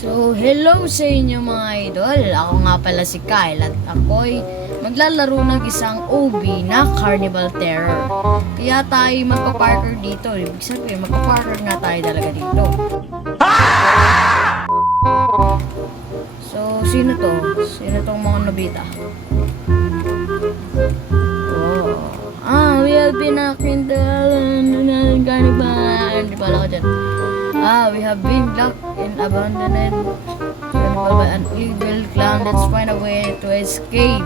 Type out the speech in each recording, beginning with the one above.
So, hello sa inyo mga idol. Ako nga pala si Kyle at ako'y maglalaro ng isang OB na Carnival Terror. Kaya tayo magpa-parker dito. Ibig sabihin, magpa-parker nga tayo talaga dito. So, sino to? Sino tong mga nobita? Oh. We have been in the Carnival. Di pala ko dyan. We have been locked and abandoned by an evil clown. Let's find a way to escape.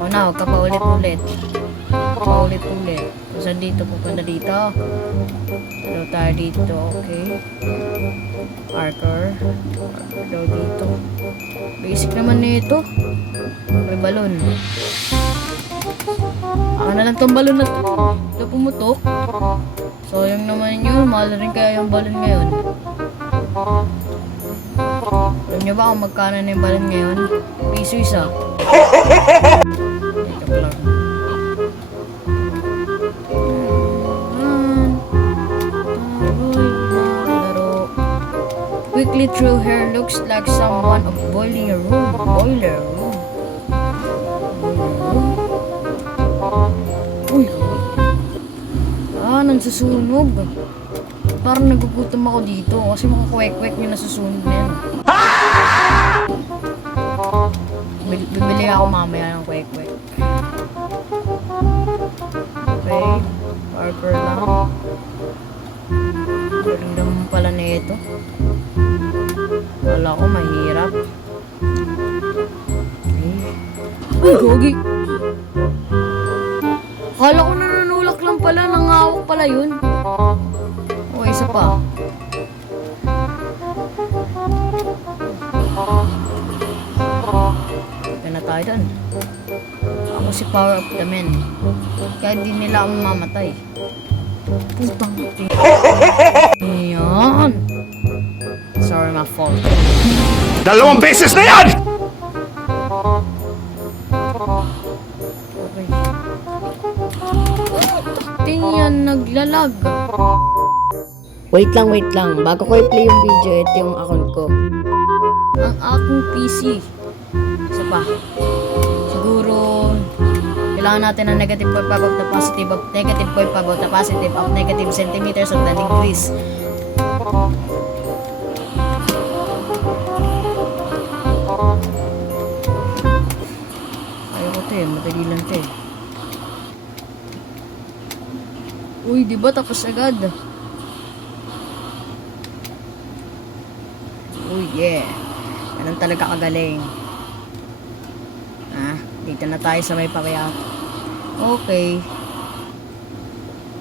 Oh na, huwag ka paulit-ulit. Paulit-ulit. So, saan dito? Pupunta dito. Ano tayo dito? Okay. Parker. Parker daw dito. Basic naman nito. May balon. Ako na lang tong balon na to. Ito pumutok. So, yung naman yun, mahal rin kaya yung balon ngayon. Alam nyo ba kung magkano na yung balon ngayon? Piso isa. Ito pa lang. Quickly through her looks like someone of boiling a room. Boiler room. Uy. Nagsusunog. Parang nagugutom ako dito kasi makakwek-kwek yung nasusunog na yan. Bibili ako mamaya ng kwek-kwek. Okay. Parker lang. Galing naman pala na ito. Wala ko mahirap. Uy, gogi! Akala ko nanunulak lang pala, nangawak pala yun. O, isa pa. Yan na tayo dun. Ako si Power of the Men. Kaya di nila ako mamatay. Putang ito. Ayan. Sorry, my fault. 2 beses na yan! Tingnan, naglalag. Wait lang. Bago ko i-play yung video, ito yung account ko. Ang aking PC. Isa pa. Siguro, kailangan natin ng negative 0.5 of the positive of negative 0.5 of the positive of negative centimeters of the degrees. Ayoko to eh, madali lang to eh. Uy, di ba tapos agad? Uy, yeah. Ganun talaga kagaling. Dito na tayo sa may pakiyat. Okay.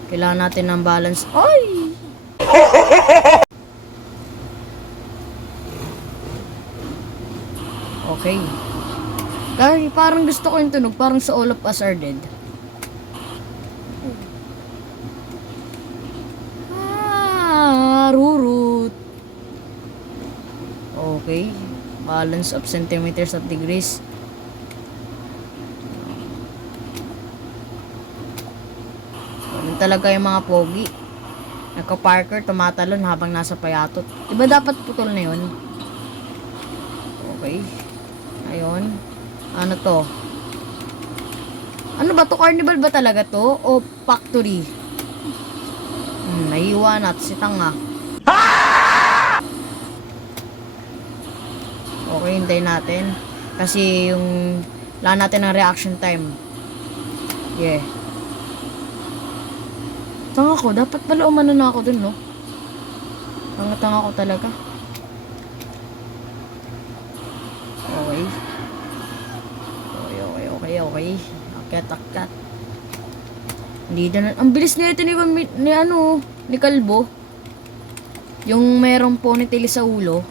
Kailangan natin ng balance. Ay! Okay. Kaya parang gusto ko yung tunog. Parang sa All of Us Are Dead. Rurut. Okay. Balance of centimeters of degrees. Ganun talaga yung mga pogi. Nagka-parker, tumatalon habang nasa payatot. Diba dapat putol na yun? Okay. Ayun. Ano to? Ano ba to? Carnival ba talaga to? O factory? Naiwan at si tanga. Okay, hintayin natin. Kasi yung wala natin ng reaction time. Yeah. Tanga ko. Dapat pala umano na ako dun, no? Tanga-tanga ko talaga. Okay. Okay. Akat. Hindi na. Ang bilis na ito ni Kalbo. Yung merong ponytail sa ulo.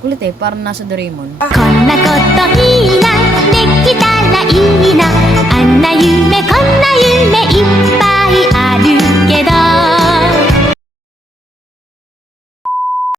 Kulit eh, parang nasa Doraemon. こんなこといいなできたらいいなあんな夢こんな夢いっ